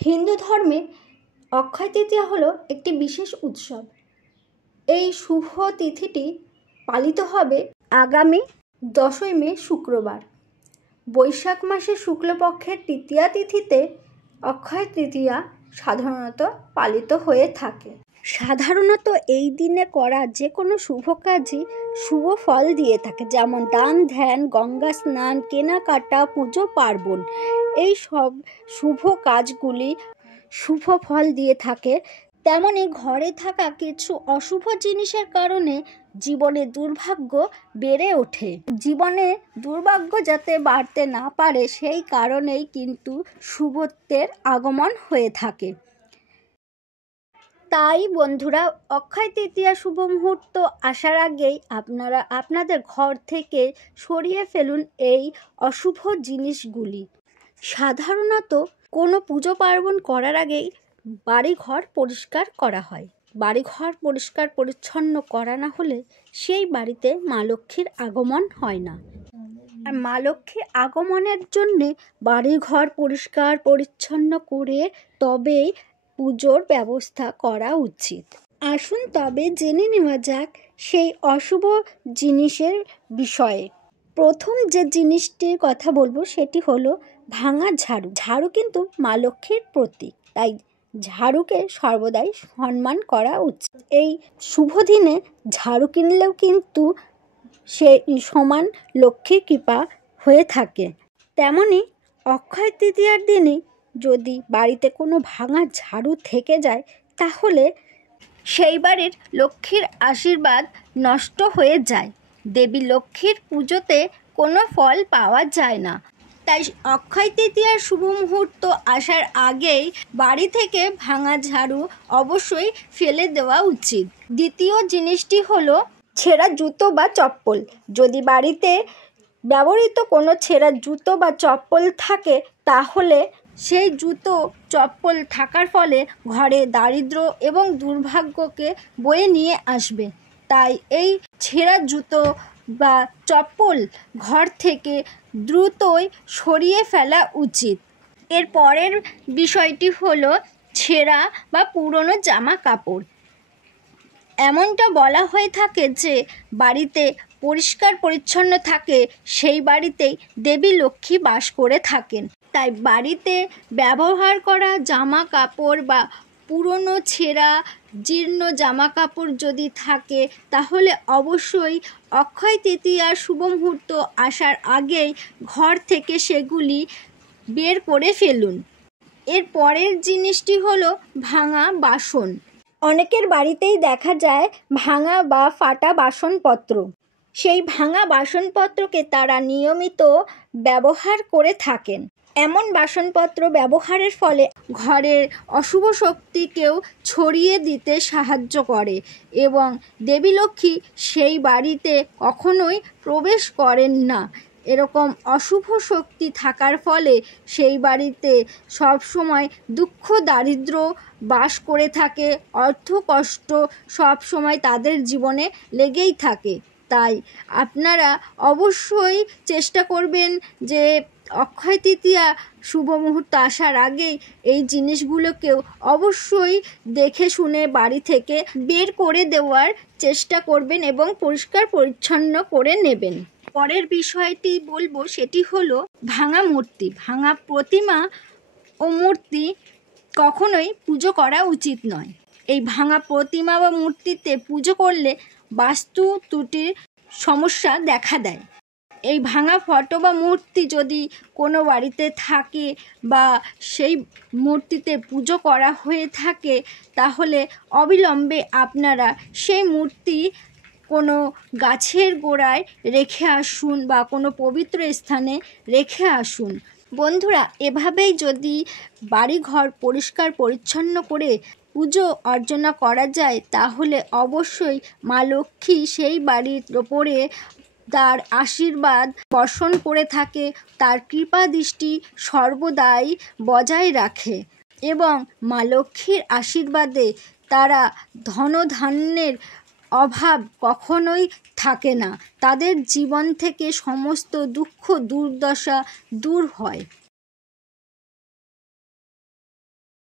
হিন্দু ধর্মে অক্ষয় তৃতীয়া হলো একটি বিশেষ উৎসব। এই শুভ তিথিটি পালিত হবে আগামী 10ই মে শুক্রবার। বৈশাখ মাসের শুক্লপক্ষের তৃতীয়া তিথিতে অক্ষয় তৃতীয়া সাধারণত পালিত হয়ে থাকে। সাধারণত এই দিনে করা যে কোনো শুভ কাজই শুভ ফল দিয়ে থাকে, যেমন দান ধ্যান, গঙ্গা স্নান, কেনাকাটা, পুজো পার্বণ। এই সব শুভ কাজগুলি শুভ ফল দিয়ে থাকে। তেমনি ঘরে থাকা কিছু অশুভ জিনিসের কারণে জীবনে দুর্ভাগ্য বেড়ে ওঠে। জীবনে দুর্ভাগ্য যাতে বাড়তে না পারে সেই কারণেই কিন্তু শুভত্বের আগমন হয়ে থাকে। তাই বন্ধুরা, অক্ষয় তৃতীয়া শুভ মুহূর্ত আসার আগেই আপনারা আপনাদের ঘর থেকে সরিয়ে ফেলুন এই অশুভ জিনিসগুলি। সাধারণত কোনো পুজো পার্বণ করার আগেই বাড়িঘর পরিষ্কার করা হয়। বাড়িঘর পরিষ্কার পরিচ্ছন্ন করা না হলে সেই বাড়িতে মা লক্ষ্মীর আগমন হয় না। আর মা লক্ষ্মীর আগমনের জন্যে বাড়িঘর পরিষ্কার পরিচ্ছন্ন করে তবেই পুজোর ব্যবস্থা করা উচিত। আসুন তবে জেনে নেওয়া যাক সেই অশুভ জিনিসের বিষয়ে। প্রথম যে জিনিসটির কথা বলবো সেটি হলো ভাঙা ঝাড়ু। ঝাড়ু কিন্তু মা লক্ষ্মীর প্রতীক, তাই ঝাড়ুকে সর্বদাই সম্মান করা উচিত। এই শুভ দিনে ঝাড়ু কিনলেও কিন্তু সে সমান লক্ষ্মীর কৃপা হয়ে থাকে। তেমনি অক্ষয় তৃতীয়ার দিনে যদি বাড়িতে কোনো ভাঙা ঝাড়ু থেকে যায় তাহলে সেই বাড়ির লক্ষ্মীর আশীর্বাদ নষ্ট হয়ে যায়। দেবী লক্ষ্মীর পুজোতে কোনো ফল পাওয়া যায় না। তাই অক্ষয় তৃতীয়ার শুভ মুহূর্ত আসার আগেই বাড়ি থেকে ভাঙা ঝাড়ু অবশ্যই ফেলে দেওয়া উচিত। দ্বিতীয় জিনিসটি হলো ছেঁড়া জুতো বা চপ্পল। যদি বাড়িতে ব্যবহৃত কোনো ছেঁড়া জুতো বা চপ্পল থাকে তাহলে সেই জুতো চপ্পল থাকার ফলে ঘরে দারিদ্র এবং দুর্ভাগ্যকে বয়ে নিয়ে আসবে। তাই এই ছেঁড়া জুতো বা চপ্পল ঘর থেকে দ্রুতই সরিয়ে ফেলা উচিত। এর পরের বিষয়টি হলো ছেঁড়া বা পুরনো জামা কাপড়। এমনটা বলা হয়ে থাকে যে বাড়িতে পরিষ্কার পরিচ্ছন্ন থাকে সেই বাড়িতেই দেবী লক্ষ্মী বাস করে থাকেন। তাই বাড়িতে ব্যবহার করা জামা কাপড় বা পুরনো ছেঁড়া জীর্ণ জামা কাপড় যদি থাকে তাহলে অবশ্যই অক্ষয় তৃতীয়ার শুভ মুহূর্ত আসার আগেই ঘর থেকে সেগুলি বের করে ফেলুন। এর পরের জিনিসটি হলো ভাঙা বাসন। অনেকের বাড়িতেই দেখা যায় ভাঙা বা ফাটা বাসনপত্র। সেই ভাঙা বাসনপত্রকে তারা নিয়মিত ব্যবহার করে থাকেন। এমন বাসনপত্র ব্যবহারের ফলে ঘরের অশুভ শক্তিকেও ছড়িয়ে দিতে সাহায্য করে এবং দেবী লক্ষ্মী সেই বাড়িতে কখনোই প্রবেশ করেন না। এরকম অশুভ শক্তি থাকার ফলে সেই বাড়িতে সবসময় দুঃখ দারিদ্র বাস করে থাকে, অর্থ কষ্ট সবসময় তাদের জীবনে লেগেই থাকে। তাই আপনারা অবশ্যই চেষ্টা করবেন যে অক্ষয় তৃতীয়া শুভ মুহূর্ত আসার আগেই এই জিনিসগুলোকেও অবশ্যই দেখে শুনে বাড়ি থেকে বের করে দেওয়ার চেষ্টা করবেন এবং পরিষ্কার পরিচ্ছন্ন করে নেবেন। পরের বিষয়টি বলবো সেটি হলো ভাঙা মূর্তি। ভাঙা প্রতিমা ও মূর্তি কখনোই পুজো করা উচিত নয়। এই ভাঙা প্রতিমা বা মূর্তিতে পুজো করলে বাস্তু ত্রুটির সমস্যা দেখা দেয়। এই ভাঙা ফটো বা মূর্তি যদি কোনো বাড়িতে থাকে বা সেই মূর্তিতে পুজো করা হয়ে থাকে তাহলে অবিলম্বে আপনারা সেই মূর্তি কোনো গাছের গোড়ায় রেখে আসুন বা কোনো পবিত্র স্থানে রেখে আসুন। বন্ধুরা, এভাবেই যদি বাড়িঘর পরিষ্কার পরিচ্ছন্ন করে পুজো অর্চনা করা যায় তাহলে অবশ্যই মা লক্ষ্মী সেই বাড়ির ওপরে তার আশীর্বাদ বর্ষণ করে থাকে, তার কৃপা দৃষ্টি সর্বদাই বজায় রাখে এবং মা লক্ষ্মীর আশীর্বাদে তারা ধনধান্যের অভাব কখনোই থাকে না। তাদের জীবন থেকে সমস্ত দুঃখ দুর্দশা দূর হয়।